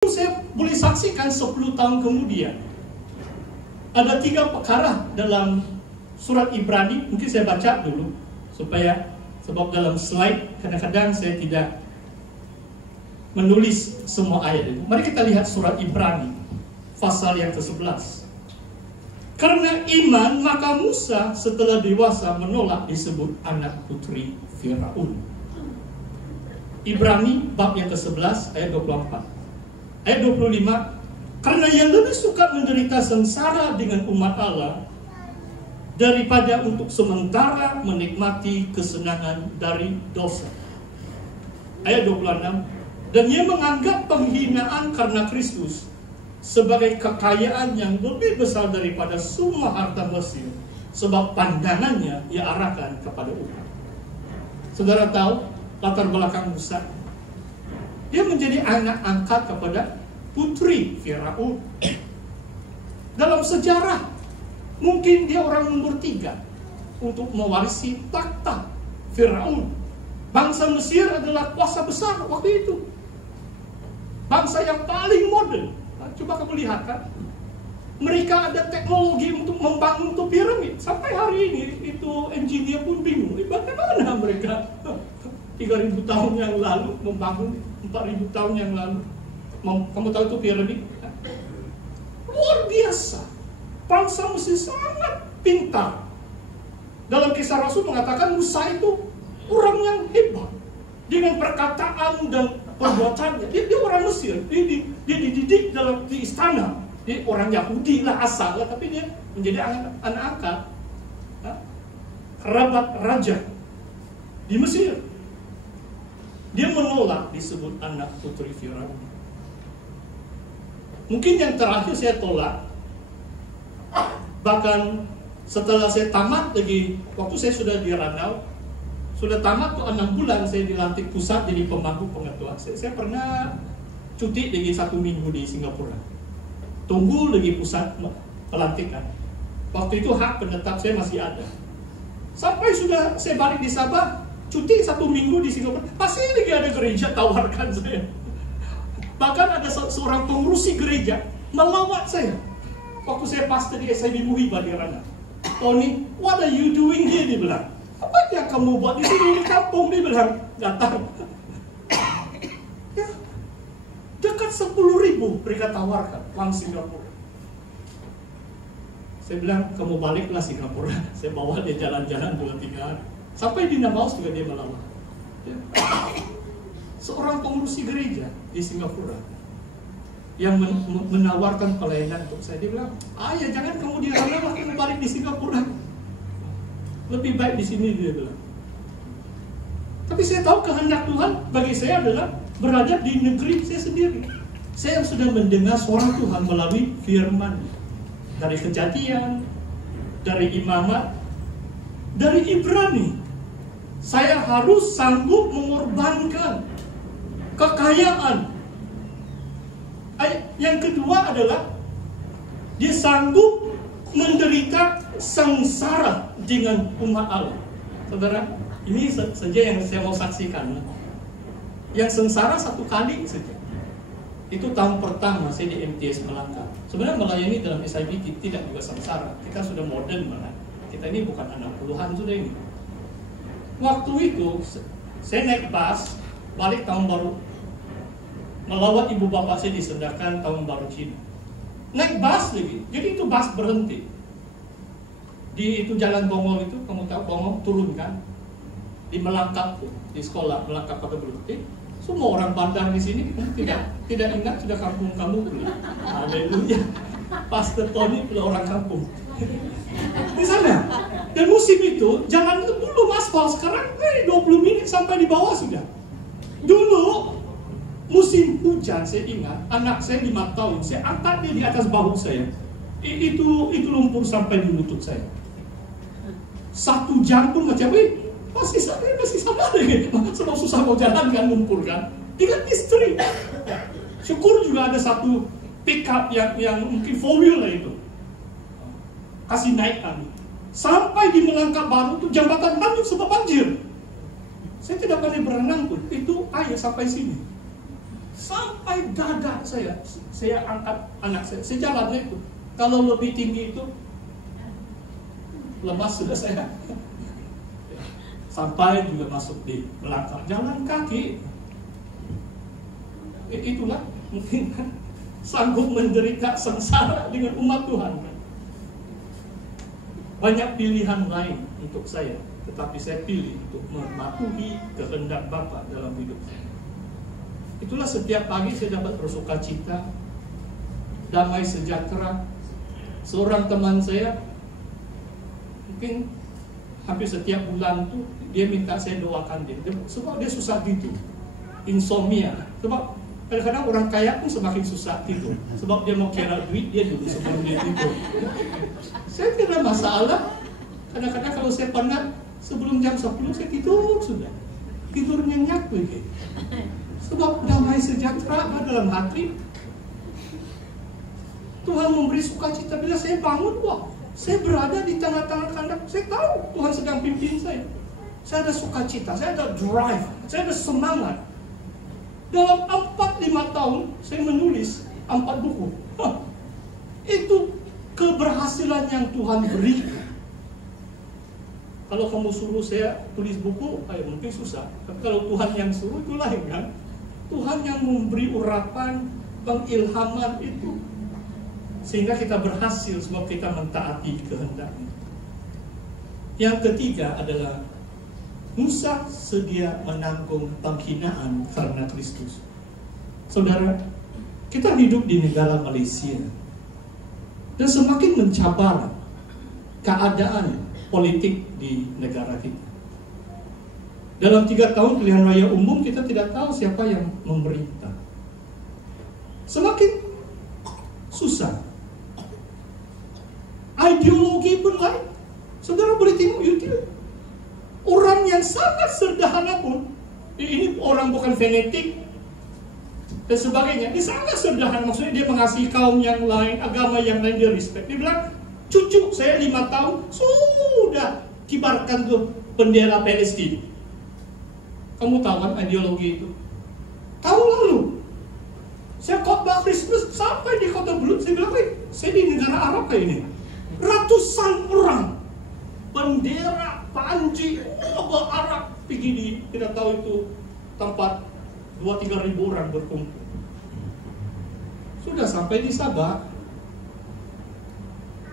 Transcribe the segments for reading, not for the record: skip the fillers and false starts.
Saya boleh saksikan 10 tahun kemudian ada 3 perkara dalam surat Ibrani. Mungkin saya baca dulu sebab dalam slide kadang-kadang saya tidak menulis semua ayat itu. Mari kita lihat surat Ibrani pasal yang ke-11. Karena iman maka Musa setelah dewasa menolak disebut anak putri Firaun. Ibrani bab yang ke-11 ayat 24. Ayat 25, karena yang lebih suka menderita sengsara dengan umat Allah daripada untuk sementara menikmati kesenangan dari dosa. Ayat 26, dan ia menganggap penghinaan karena Kristus sebagai kekayaan yang lebih besar daripada semua harta Mesir, sebab pandangannya ia arahkan kepada umat. Saudara tahu latar belakang Musa? Dia menjadi anak angkat kepada putri Firaun. Dalam sejarah, mungkin dia orang nomor 3 untuk mewarisi takhta Firaun. Bangsa Mesir adalah kuasa besar waktu itu. Bangsa yang paling modern. Nah, coba kamu lihat kan, mereka ada teknologi untuk membangun tuh piramid. Sampai hari ini itu engineer pun bingung. Bagaimana mereka 3.000 tahun yang lalu membangun 4.000 tahun yang lalu. Kamu tahu itu piramid? Luar biasa. Bangsa Mesir sangat pintar. Dalam Kisah Rasul mengatakan Musa itu orang yang hebat dengan perkataan dan perbuatannya. Dia orang Mesir. Dia dididik di istana. Dia orang Yahudi lah asal, tapi dia menjadi anak angkat kerabat raja di Mesir. Dia menolak disebut anak putri Firaun. Mungkin yang terakhir saya tolak, bahkan setelah saya tamat lagi, waktu saya sudah di Ranau, sudah tamat tuh 6 bulan saya dilantik pusat jadi pemangku pengetua. Saya pernah cuti lagi 1 minggu di Singapura. Tunggu lagi pusat pelantikan. Waktu itu hak penetap saya masih ada. Sampai sudah saya balik di Sabah, cuti 1 minggu di Singapura, masih lagi ada gereja tawarkan saya. Bahkan ada seorang pengurusi gereja melawat saya. Waktu saya pastor di SIB Muhibah di Ranau. Tony, what are you doing here? Dia bilang. Apa yang kamu buat di sini di kampung? Dia bilang, datang. Ya, dekat 10.000 mereka tawarkan uang Singapura. Saya bilang, kamu baliklah Singapura. Saya bawa dia jalan-jalan 2-3 hari. Sampai di Namaus juga dia melawan. Ya. Seorang pengurusi gereja di Singapura yang menawarkan pelayanan untuk saya. Dia bilang, ya jangan kamu di Ranau, kamu balik di Singapura. Lebih baik di sini, dia bilang. Tapi saya tahu kehendak Tuhan bagi saya adalah berada di negeri saya sendiri. Saya yang sudah mendengar suara Tuhan melalui firman. Dari Kejadian, dari Imamat, dari Ibrani. Saya harus sanggup mengorbankan kekayaan. Yang kedua adalah dia sanggup menderita sengsara dengan umat Allah. Saudara, ini saja yang saya mau saksikan. Yang sengsara 1 kali saja. Itu tahun pertama saya di MTS Melaka. Sebenarnya melayani dalam SIB tidak juga sengsara. Kita sudah modern malah. Kita ini bukan anak puluhan sudah ini. Waktu itu saya naik bus balik tahun baru, melawat ibu bapak saya di Sendakan tahun baru Cina. Naik bus lagi, jadi itu bus berhenti di itu jalan Bongol itu, kamu tahu Bongol turun kan, di Melangkap tuh, di sekolah Melangkap Kota Berhenti. Semua orang Bandar di sini tidak ingat sudah kampung kamu. Haleluya. Pastor Tony adalah orang kampung di sana. Dan musim itu jalan itu belum aspal, sekarang 20 menit sampai di bawah sudah. Dulu musim hujan saya ingat, anak saya 5 tahun, saya angkat dia di atas bahu saya. Itu lumpur sampai di lutut saya. 1 jam pun macam masih sama lagi. Sebab susah mau jalan kan, lumpur kan. Tinggal istri. Syukur juga ada 1 pickup yang mungkin 4-wheel lah itu. Kasih naik kami. Sampai di Melangkap Baru itu jembatan lanjut sebab banjir. Saya tidak pandai berenang pun. Itu air sampai sini. sampai dada saya angkat anak saya. Sejalannya itu, kalau lebih tinggi itu lemas sudah saya. Sampai juga masuk di belakang jalan kaki. Itulah mungkin sanggup menderita sengsara dengan umat Tuhan. Banyak pilihan lain untuk saya, tetapi saya pilih untuk mematuhi kehendak Bapa dalam hidup saya. Itulah setiap pagi saya dapat bersuka cita, damai sejahtera. Seorang teman saya mungkin hampir setiap bulan tuh dia minta saya doakan dia, sebab dia susah tidur, insomnia. Sebab kadang-kadang orang kaya pun semakin susah tidur, sebab dia mau kira duit dia dulu sebelum dia tidur. Saya tidak masalah. Kadang-kadang kalau saya penat sebelum jam 10 saya tidur sudah, tidur nyenyak begitu. Sebab damai sejahtera dalam hati. Tuhan memberi sukacita bila saya bangun. Wah, saya berada di tengah-tengah kehendak. Saya tahu Tuhan sedang pimpin saya. Saya ada sukacita, saya ada drive, saya ada semangat. Dalam 4-5 tahun saya menulis 4 buku. Itu keberhasilan yang Tuhan berikan. Kalau kamu suruh saya tulis buku, mungkin susah. Tapi kalau Tuhan yang suruh, itu lain kan. Tuhan yang memberi urapan, pengilhaman itu, sehingga kita berhasil sebab kita mentaati kehendaknya. Yang ketiga adalah Musa sedia menanggung penghinaan karena Kristus. Saudara, kita hidup di negara Malaysia dan semakin mencabar keadaan politik di negara kita. Dalam 3 tahun pilihan raya umum kita tidak tahu siapa yang memerintah. Semakin susah. Ideologi pun lain. Saudara boleh tengok YouTube. Orang yang sangat sederhana pun, ini orang bukan fanatik dan sebagainya, dia sangat sederhana. Maksudnya dia mengasihi kaum yang lain, agama yang lain, dia respect. Dia bilang, cucu saya 5 tahun sudah kibarkan tuh bendera Palestina. Kamu tahu kan ideologi itu? Tahun lalu saya khotbah Kristus sampai di kota Belut. Saya bilang, saya di negara Arab kayak ini. Ratusan orang, bendera, panji, Arab pergi di, tidak tahu itu tempat 2-3 ribu orang berkumpul. Sudah sampai di Sabah.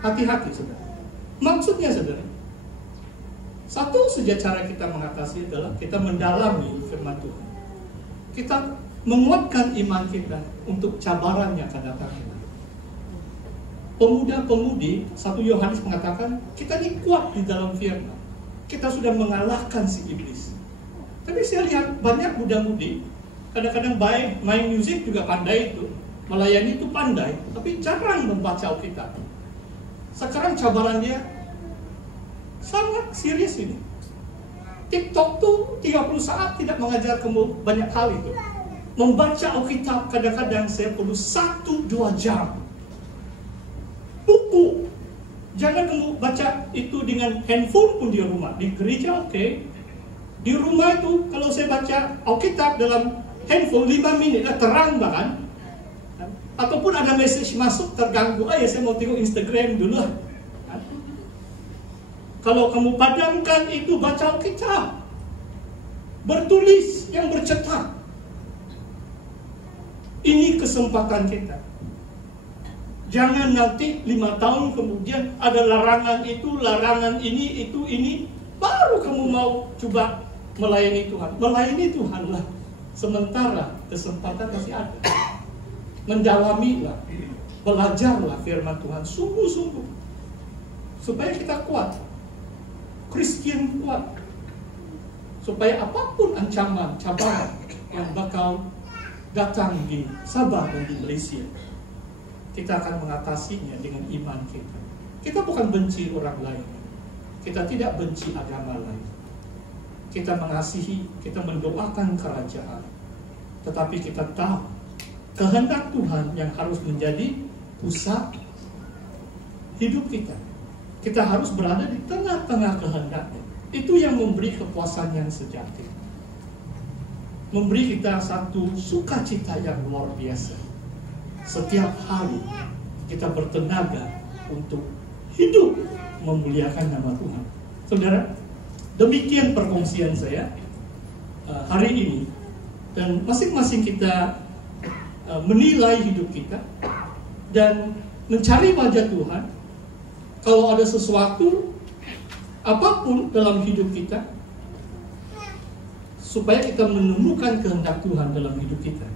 Hati-hati saudara. Maksudnya saudara, satu saja cara kita mengatasi adalah kita mendalami firman Tuhan. Kita menguatkan iman kita untuk cabaran yang akan datang. Pemuda-pemudi, 1 Yohanes mengatakan, kita ini kuat di dalam firman. Kita sudah mengalahkan si iblis. Tapi saya lihat banyak muda-mudi, kadang-kadang baik, main musik juga pandai itu, melayani itu pandai, tapi jarang membaca Alkitab. Sekarang cabaran dia sangat serius ini. TikTok tuh 30 saat tidak mengajar kamu banyak hal itu. Membaca Alkitab kadang-kadang saya perlu 1-2 jam. Buku, jangan kamu baca itu dengan handphone pun di rumah. Di gereja oke. Di rumah itu kalau saya baca Alkitab dalam handphone 5 menit terang bahkan. Ataupun ada message masuk terganggu, saya mau tengok Instagram dulu. Kalau kamu padamkan itu baca Alkitab, bertulis yang bercetak. Ini kesempatan kita. Jangan nanti 5 tahun kemudian ada larangan itu, larangan ini, itu, ini, baru kamu mau coba melayani Tuhan. Melayani Tuhanlah, sementara kesempatan masih ada. Mendalamilah, belajarlah firman Tuhan sungguh-sungguh, supaya kita kuat, Kristen kuat, supaya apapun ancaman, cabaran yang bakal datang di Sabah dan di Malaysia, kita akan mengatasinya dengan iman kita. Kita bukan benci orang lain, kita tidak benci agama lain, kita mengasihi, kita mendoakan kerajaan, tetapi kita tahu kehendak Tuhan yang harus menjadi pusat hidup kita. Kita harus berada di tengah-tengah kehendaknya. Itu yang memberi kepuasan yang sejati. memberi kita satu sukacita yang luar biasa. Setiap hari kita bertenaga untuk hidup memuliakan nama Tuhan. Saudara, demikian perkongsian saya hari ini. Dan masing-masing kita menilai hidup kita dan mencari wajah Tuhan. Kalau ada sesuatu apapun dalam hidup kita, supaya kita menemukan kehendak Tuhan dalam hidup kita.